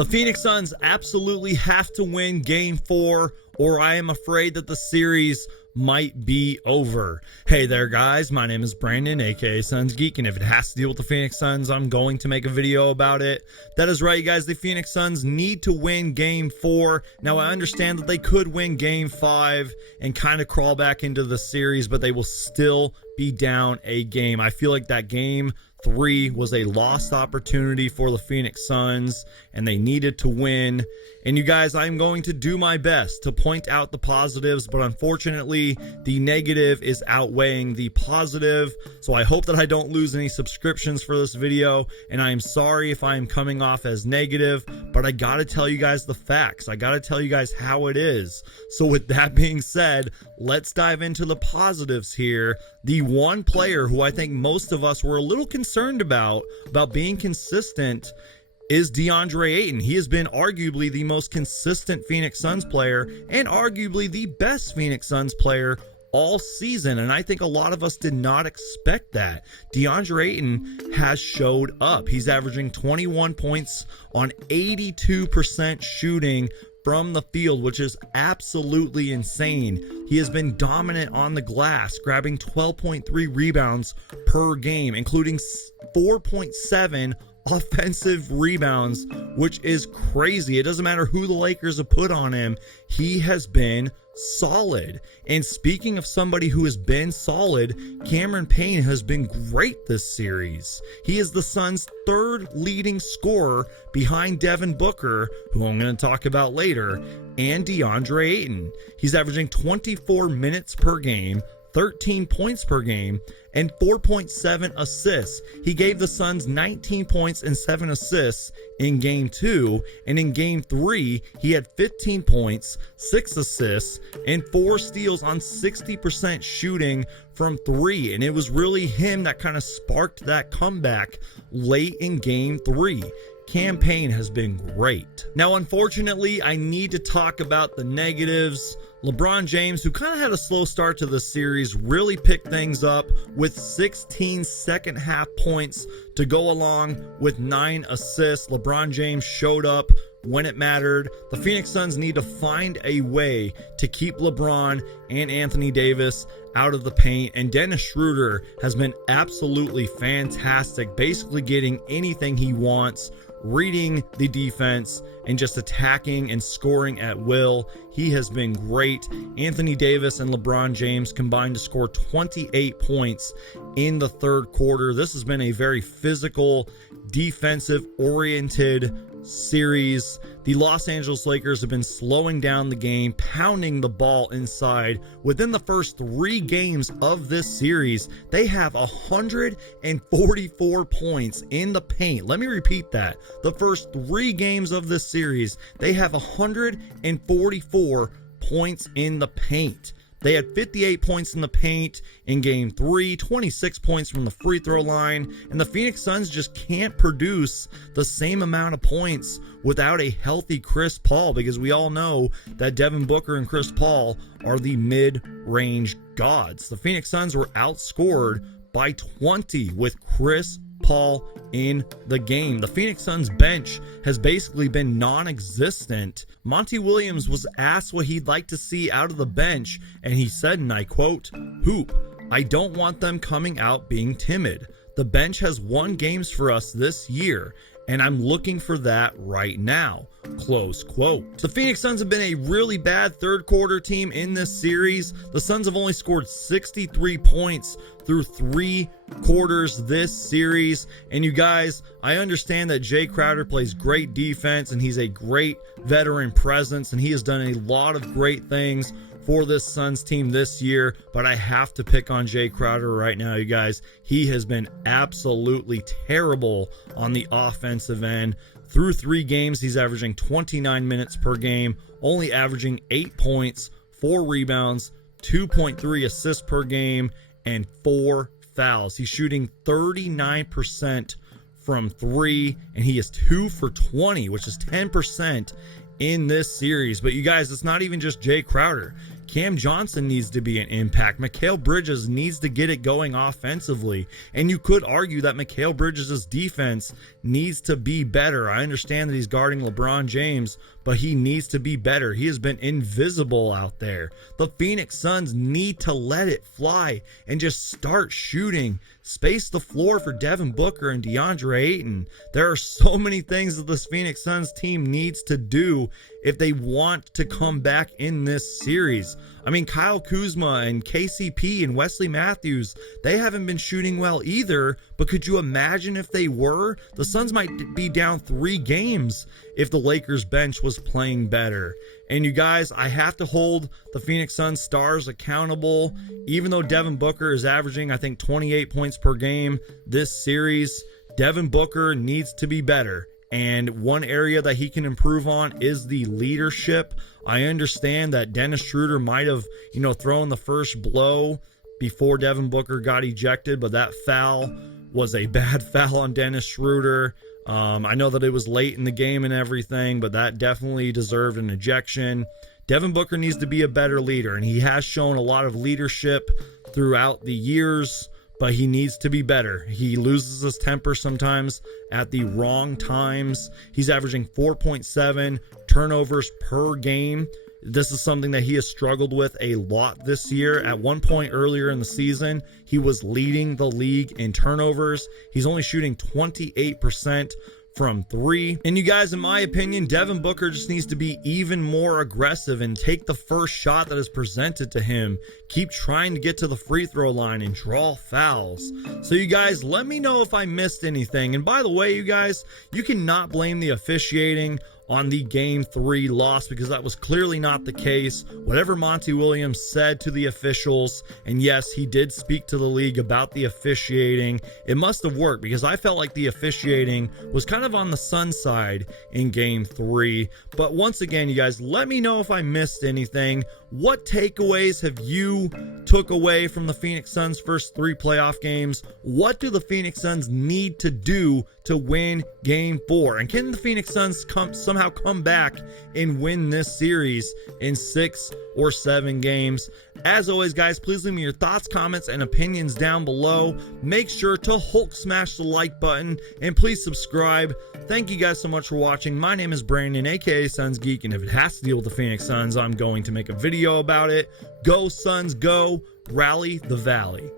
The Phoenix Suns absolutely have to win Game 4, or I am afraid that the series might be over. Hey there guys, my name is Brandon, aka Suns Geek, and if it has to deal with the Phoenix Suns, I'm going to make a video about it. That is right, you guys, the Phoenix Suns need to win Game 4. Now I understand that they could win Game 5 and kind of crawl back into the series, but they will still be down a game. I feel like that Game 3 was a lost opportunity for the Phoenix Suns, and they needed to win. And you guys, I'm going to do my best to point out the positives, but unfortunately, the negative is outweighing the positive. So I hope that I don't lose any subscriptions for this video, and I am sorry if I am coming off as negative, but I gotta tell you guys the facts. I gotta tell you guys how it is. So with that being said, let's dive into the positives here. The one player who I think most of us were a little concerned about being consistent is DeAndre Ayton. He has been arguably the most consistent Phoenix Suns player and arguably the best Phoenix Suns player all season, and I think a lot of us did not expect that. DeAndre Ayton has showed up. He's averaging 21 points on 82% shooting from the field, which is absolutely insane. He has been dominant on the glass, grabbing 12.3 rebounds per game, including 4.7 offensive rebounds, which is crazy. It doesn't matter who the Lakers have put on him. He has been solid. And speaking of somebody who has been solid, Cameron Payne has been great this series. He is the Suns' third leading scorer behind Devin Booker, who I'm going to talk about later, and DeAndre Ayton. He's averaging 24 minutes per game, 13 points per game, and 4.7 assists. He gave the Suns 19 points and 7 assists in Game 2, and in Game 3, he had 15 points, 6 assists, and 4 steals on 60% shooting from 3, and it was really him that kind of sparked that comeback late in Game 3. Cam Payne has been great. Now, unfortunately, I need to talk about the negatives. LeBron James, who kind of had a slow start to the series, really picked things up with 16 second half points to go along with 9 assists. LeBron James showed up when it mattered. The Phoenix Suns need to find a way to keep LeBron and Anthony Davis out of the paint, and Dennis Schroeder has been absolutely fantastic, basically getting anything he wants, reading the defense and just attacking and scoring at will. He has been great. Anthony Davis and LeBron James combined to score 28 points in the third quarter. This has been a very physical, defensive-oriented series. The Los Angeles Lakers have been slowing down the game, pounding the ball inside. Within the first 3 games of this series, they have 144 points in the paint. Let me repeat that. The first 3 games of this series, they have 144 points in the paint. They had 58 points in the paint in Game 3, 26 points from the free throw line, and the Phoenix Suns just can't produce the same amount of points without a healthy Chris Paul, because we all know that Devin Booker and Chris Paul are the mid-range gods. The Phoenix Suns were outscored by 20 with Chris Paul in the game. The Phoenix Suns bench has basically been non-existent. Monty Williams was asked what he'd like to see out of the bench, and he said, and I quote, "Hoop, I don't want them coming out being timid. The bench has won games for us this year, and I'm looking for that right now," close quote. The Phoenix Suns have been a really bad third quarter team in this series. The Suns have only scored 63 points through 3 quarters this series. And you guys, I understand that Jay Crowder plays great defense and he's a great veteran presence, and he has done a lot of great things for this Suns team this year, but I have to pick on Jay Crowder right now, you guys. He has been absolutely terrible on the offensive end. Through 3 games, he's averaging 29 minutes per game, only averaging 8 points, 4 rebounds, 2.3 assists per game, and 4 fouls. He's shooting 39% from 3, and he is 2 for 20, which is 10% in this series. But you guys, it's not even just Jay Crowder. Cam Johnson needs to be an impact. Mikal Bridges needs to get it going offensively. And you could argue that Mikal Bridges' defense needs to be better. I understand that he's guarding LeBron James, but he needs to be better. He has been invisible out there. The Phoenix Suns need to let it fly and just start shooting. Space the floor for Devin Booker and DeAndre Ayton. There are so many things that this Phoenix Suns team needs to do if they want to come back in this series. I mean, Kyle Kuzma and KCP and Wesley Matthews, they haven't been shooting well either, but could you imagine if they were? The Suns might be down 3 games if the Lakers bench was playing better. And you guys, I have to hold the Phoenix Suns stars accountable. Even though Devin Booker is averaging, I think, 28 points per game this series, Devin Booker needs to be better. And one area that he can improve on is the leadership. I understand that Dennis Schroeder might have, thrown the first blow before Devin Booker got ejected, but that foul was a bad foul on Dennis Schroeder. I know that it was late in the game and everything, but that definitely deserved an ejection. Devin Booker needs to be a better leader, and he has shown a lot of leadership throughout the years, but he needs to be better. He loses his temper sometimes at the wrong times. He's averaging 4.7 turnovers per game. This is something that he has struggled with a lot this year. At one point earlier in the season, he was leading the league in turnovers. He's only shooting 28% from 3. And you guys, in my opinion, Devin Booker just needs to be even more aggressive and take the first shot that is presented to him. Keep trying to get to the free throw line and draw fouls. So you guys, let me know if I missed anything. And by the way, you guys, you cannot blame the officiating on the Game 3 loss, because that was clearly not the case. Whatever Monty Williams said to the officials, and yes, he did speak to the league about the officiating, it must have worked, because I felt like the officiating was kind of on the Suns side in Game 3. But once again, you guys, let me know if I missed anything. What takeaways have you took away from the Phoenix Suns' first 3 playoff games? What do the Phoenix Suns need to do to win Game 4? And can the Phoenix Suns somehow come back and win this series in 6 or 7 games? As always, guys, please leave me your thoughts, comments, and opinions down below. Make sure to Hulk smash the like button, and please subscribe. Thank you guys so much for watching. My name is Brandon, aka Suns Geek, and if it has to deal with the Phoenix Suns, I'm going to make a video about it. Go Suns, go! Rally the Valley.